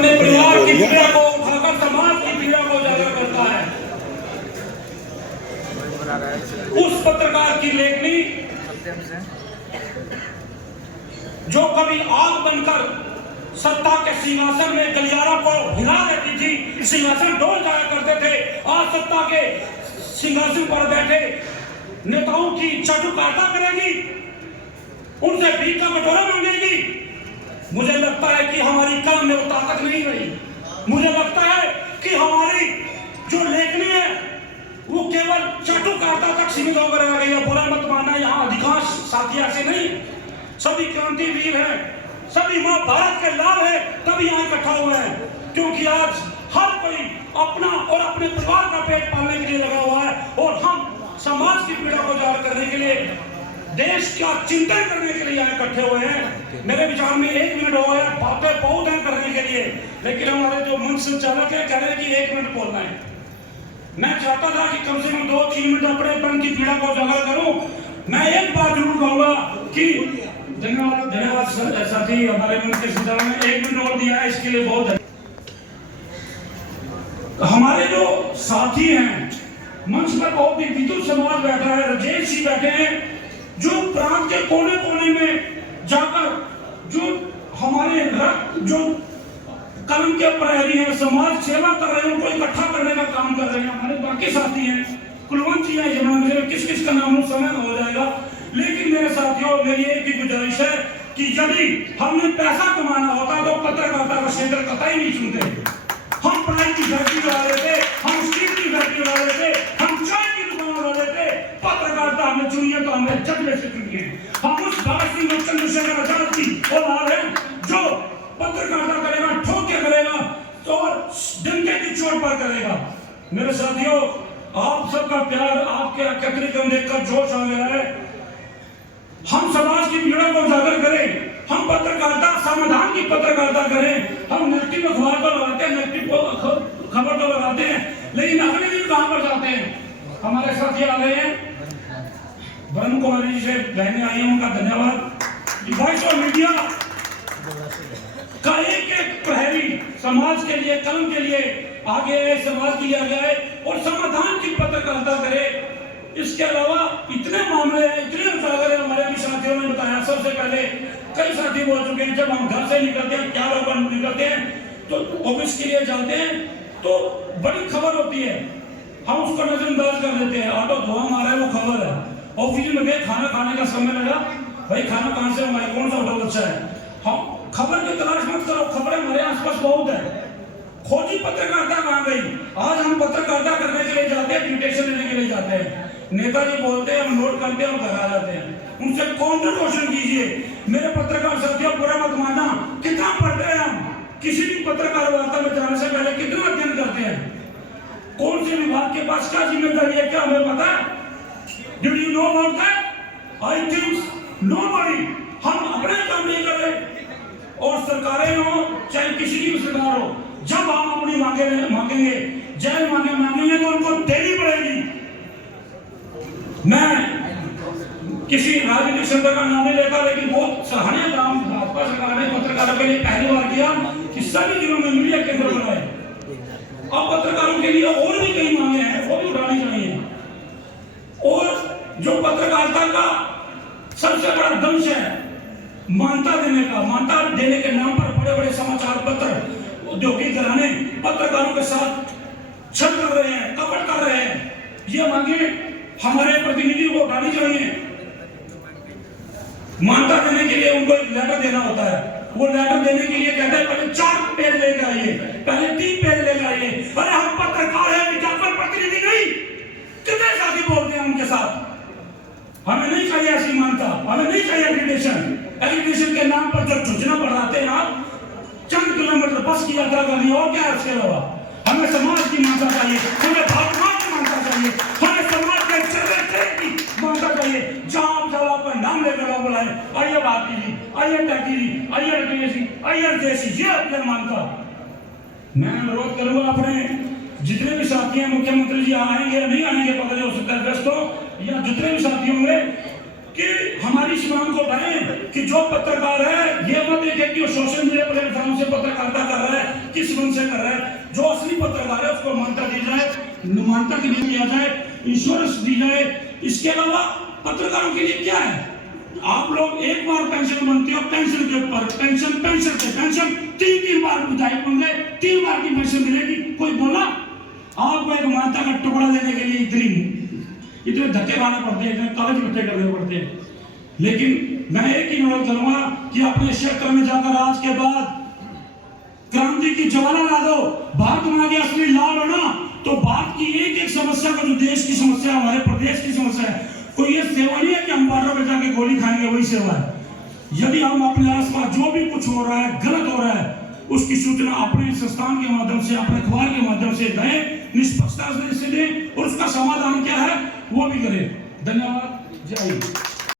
अपने परिवार की पीड़ा को उठाकर समाज की पीड़ा को उजागर करता है। उस पत्रकार की लेखनी जो कभी आग बनकर सत्ता के सिंहासन में गलियारा को हिला देती थी, सिंहासन डोल जाया करते थे, आज सत्ता के सिंहासन पर बैठे नेताओं की चाटुकारिता करेगी, उनसे भीख का बटोरा मांगेगी। मुझे लगता है कि हमारी कलम में वो ताकत नहीं रही। मुझे लगता है कि हमारी जो लेखनी है वो केवल चाटुकारिता तक सीमित होकर रह गई है। बुरा मत मानना, यहाँ अधिकांश साथी ऐसे नहीं, सभी क्रांतिवीर हैं, सभी मां भारत के लाल है, तभी यहाँ इकट्ठा हुए हैं, क्योंकि आज हर कोई अपना और अपने परिवार का पेट पालने के लिए लगा हुआ है और हम समाज की पीड़ा को जाहिर करने के लिए, देश का चिंतन करने के लिए यहाँ इकट्ठे हुए हैं। मेरे विचार में 1 मिनट हो गया, बातें बहुत हैं करने के लिए, लेकिन हमारे जो मंच संचालक है कह रहे हैं कि 1 मिनट बोलना है। मैं चाहता था कि कम से कम 2-3 मिनट अपनेपन की पीड़ा को उजागर करूं। मैं एक बात जरूर कहूंगा कि धन्यवाद साथी, हमारे मंच के संचालक ने 1 मिनट और दिया है, इसके लिए बहुत धन्यवाद। हमारे जो साथी हैं मंच पर बहुत ही विद्युत समाज बैठा है, राजेश जी बैठे हैं, जो प्रांत के कोने कोने में जाकर जो हमारे जो कलम के प्रहरी हैं, समाज सेवा कर रहे हैं, उनको इकट्ठा करने का काम कर रहे हैं। हमारे बाकी साथी हैं, कुलवंत जी हैं, जमाने किस किस का नाम समय हो जाएगा, लेकिन मेरे साथियों मेरी एक ही गुजारिश है कि यदि हमने पैसा कमाना होता तो पत्रकारिता का क्षेत्र कतई नहीं चुनते। हम पढ़ाई की फैक्ट्री लगा लेते, हम स्टील की फैक्ट्री लगा लेते, हम चाय की दुकान लगा लेते, पत्रकारिता हमने चुनी है तो हमने जज्बे से चुनी है। हम उस भगत सिंह और चंद्रशेखर आजाद की औलाद हैं जो पत्रकारिता करेगा, ठोक के करेगा और डंके की चोट पर करेगा। मेरे साथियों, आप सबका प्यार, आपके एकत्रीकरण देखकर जोश आ गया है। हम समाज की पीड़ा को उजागर करें, हम पत्रकारिता समाधान की पत्रकारिता करें। हम नेगेटिव अखबार तो लगाते हैं, नेगेटिव खबर तो लगाते हैं, लेकिन अगले दिन कहां पर जाते हैं? हमारे साथी आ रहे हैं, ब्रह्म कुमारी जी से बहनें आई हैं, उनका धन्यवाद। वॉइस ऑफ मीडिया का एक एक प्रहरी समाज के लिए, कलम के लिए आगे है, समाज के लिए आगे है और समाधान की पत्रकारिता करे। इसके अलावा इतने मामले हैं, इतने उजागर हैं, हमारे भी साथियों ने बताया। सबसे पहले कई साथी बोल चुके हैं, जब हम घर से निकलते हैं, 11 बजे निकलते हैं तो ऑफिस के लिए जाते हैं तो बड़ी खबर होती है, हम उसको नजरअंदाज कर देते हैं। ऑटो धुआं मारा है, वो खबर है। ऑफिस में गए, खाना खाने का समय लगा, भाई खाना कहां से मंगाए, कौन सा होटल अच्छा है। हम खबर की तलाश मत करो, खबरें हमारे आसपास बहुत है। खोजी पत्रकारिता कहां गई? आज हम पत्रकारिता करने के लिए जाते हैं, डिटेक्शन लेने के लिए जाते हैं, नेताजी बोलते हैं, हम नोट करते हैं और घर आ जाते हैं। उनसे काउंटर क्वेश्चन कीजिए। मेरे पत्रकार साथियों, बुरा मत मानना, कितना पढ़ते हैं हम? किसी भी पत्रकार वार्ता में जाने से पहले कितना अध्ययन करते हैं? कौन से विभाग के पास क्या जिम्मेदारी है, क्या हमें पता है? Did you know about that? I think nobody। हम अपने काम नहीं कर रहे, और सरकारें हो चाहे किसी की भी सरकार हो, जब हम अपनी मांगेंगे, जय मांगेंगे तो उनको देनी पड़ेगी। मैं किसी राजनीतिक संगठन का नाम नहीं लेता, लेकिन बहुत सराहनीय काम भाजपा सरकार ने पत्रकारों के लिए पहली बार किया कि सभी जिलों में मीडिया केंद्र बनाए। अब पत्रकारों के लिए और भी कई मांगे हैं, वो भी उठानी चाहिए। और जो पत्रकारिता का सबसे बड़ा दंश है मान्यता देने का, मान्यता देने के नाम पर बड़े बड़े समाचार पत्र, औद्योगिक घराने पत्रकारों के साथ छल कर रहे हैं, कपट कर रहे हैं। ये मांगे हमारे प्रतिनिधि को उठानी चाहिए। मान्यता देने के लिए उनको एक लेटर देना होता है, वो लेटर देने के लिए कहते हैं पहले 4 पेज लेकर आइए, पहले 3 पेज लेकर आइए। अरे हम पत्रकार हैं, विज्ञापन प्रतिनिधि नहीं। कितने साथी बोलते हैं उनके साथ? हमें नहीं चाहिए ऐसी मान्यता, हमें नहीं चाहिए एग्रीडेशन। एग्रीडेशन के नाम पर जो योजना बढ़ाते हैं आप, चंद किलोमीटर बस की यात्रा करनी, और क्या है उसके अलावा? हमें समाज की मान्यता चाहिए, हमें भावनाओं की मान्यता चाहिए, हमें समाज के चरित्र की मान्यता चाहिए। जहां जब आपका नाम लेकर आप बुलाए, आइए भारती जी, आइए टैकी जी, आइए रकेश, आइए देशी, ये अपने मान्यता। मैं अनुरोध करूंगा अपने जितने भी साथी हैं, मुख्यमंत्री जी आएंगे या नहीं आएंगे पता नहीं, हो सकता है व्यस्त हो, या जितने भी साथी होंगे, कि हमारी इस मांग को उठाएं कि जो पत्रकार है ये मत देखें कि वो सोशल मीडिया प्लेटफॉर्म से पत्रकारिता कर रहा है, किस वन से कर रहा है, जो असली पत्रकार है उसको मान्यता दी जाए, मान्यता के लिए दिया जाए, इंश्योरेंस दी जाए। इसके अलावा पत्रकारों के लिए क्या है, आप लोग एक बार पेंशन बनती हो, पेंशन के ऊपर पेंशन, पेंशन पे पेंशन, 3 बार विधायक बन गए, 3 बार की पेंशन मिलेगी, कोई बोला? आपको एक मान्यता का टुकड़ा देने के लिए इतने धक्के खाने पड़ते हैं, इतने कागज इकट्ठे करने पड़ते हैं। लेकिन मैं एक ही अनुरोध करूंगा कि अपने क्षेत्र में जाकर आज के बाद क्रांति की ज्वाला ला दो। भारत मां के असली लाल हो ना, तो भारत की एक एक समस्या को, जो देश की समस्या, हमारे प्रदेश की समस्या है, कोई ये सेवा नहीं है कि हम बाहरों में जाके गोली खाएंगे, वही सेवा है। यदि हम अपने आसपास जो भी कुछ हो रहा है, गलत हो रहा है, उसकी सूचना अपने संस्थान के माध्यम से, अपने अखबार के माध्यम से दें, निष्पक्षता से दें, और उसका समाधान क्या है वो भी करें। धन्यवाद। जय हिंद।